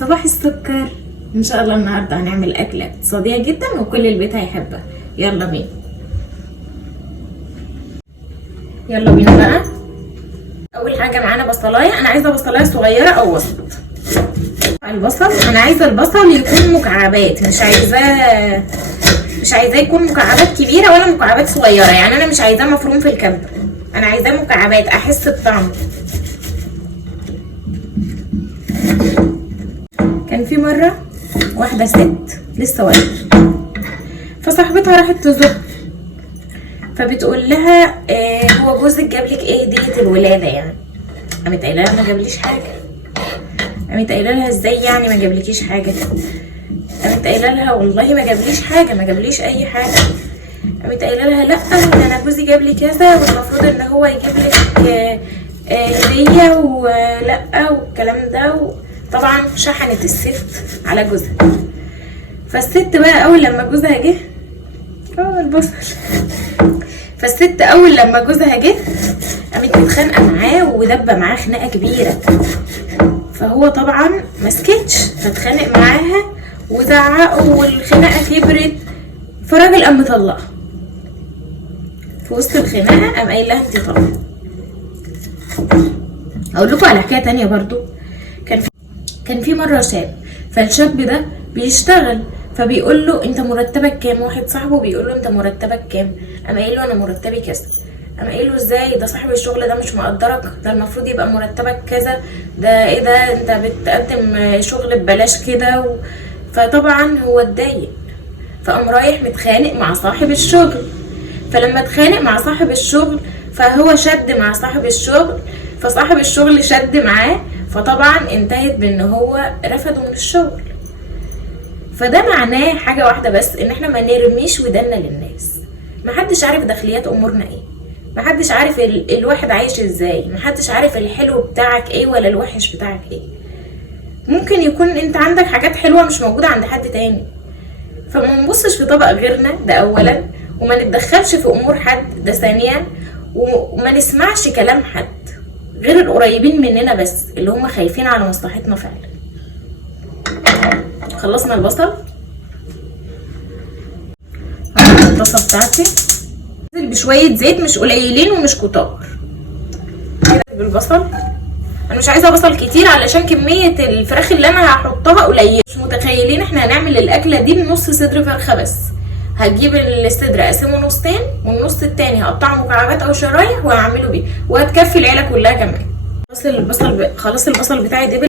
صباح السكر. ان شاء الله النهارده هنعمل اكله اقتصاديه جدا وكل البيت هيحبها. يلا بينا يلا بينا بقى. اول حاجه معانا بصلايه، انا عايزه بصلايه صغيره او وسط. البصل انا عايزه البصل يكون مكعبات، مش عايزاه يكون مكعبات كبيره ولا مكعبات صغيره، يعني انا مش عايزاه مفروم في الكب، انا عايزاه مكعبات احس بطعمه. كان في مره واحده ست لسه والده، فصاحبتها راحت تزور، فبتقول لها هو جوزك جابلك ايه هديه الولاده يعني؟ قامت قايله لها ما جابليش حاجه. قامت قايله لها ازاي يعني ما جابلكيش حاجه؟ قامت قايله لها والله ما جابليش حاجه، ما جابليش اي حاجه. قامت قايله لها لا ده انا جوزي جاب لي كذا والمفروض ان هو يجيب لك هديه ولا والكلام ده. طبعا شحنت الست على جوزها. فالست بقى اول لما جوزها جه البصل، فالست اول لما جوزها جه قامت متخانقه معاه ودبه معاه خناقه كبيره، فهو طبعا مسكتش فاتخانق معاها وزعقوا والخناقه كبرت، فالراجل قام مطلقها في وسط الخناقه، قام قايل لها انت طالقه. اقول لكم على حكايه تانية برضو. كان في مره شاب، فالشاب ده بيشتغل فبيقول له انت مرتبك كام؟ واحد صاحبه بيقول له انت مرتبك كام؟ قام قايل له انا مرتبي كذا. قام قايل له ازاي؟ ده صاحب الشغل ده مش مقدرك، ده المفروض يبقى مرتبك كذا، ده ايه ده انت بتقدم شغل ببلاش كده فطبعا هو اتضايق، فقام رايح متخانق مع صاحب الشغل. فلما اتخانق مع صاحب الشغل فهو شد مع صاحب الشغل، فصاحب الشغل شد معاه، فطبعا انتهت بان هو رفضه من الشغل. فده معناه حاجه واحده بس، ان احنا ما نرميش ودنا للناس. محدش عارف داخليات امورنا ايه، محدش عارف الواحد عايش ازاي، محدش عارف الحلو بتاعك ايه ولا الوحش بتاعك ايه. ممكن يكون انت عندك حاجات حلوه مش موجوده عند حد تاني، فما نبصش في طبق غيرنا ده اولا، وما نتدخلش في امور حد ده ثانيا، وما نسمعش كلام حد غير القريبين مننا بس اللي هم خايفين على مصلحتنا فعلا. خلصنا البصل، الطاسه بتاعتي انزل بشويه زيت مش قليلين ومش كتار كده بالبصل. انا مش عايزه بصل كتير علشان كميه الفراخ اللي انا هحطها قليله. مش متخيلين احنا هنعمل الاكله دي بنص صدر فرخه بس. هتجيب الصدر اقسمه نصين والنص التاني هقطعه مكعبات او شرايح وهعمله بيه، وهتكفي العيله كلها كمان. خلاص البصل بتاعي دبل.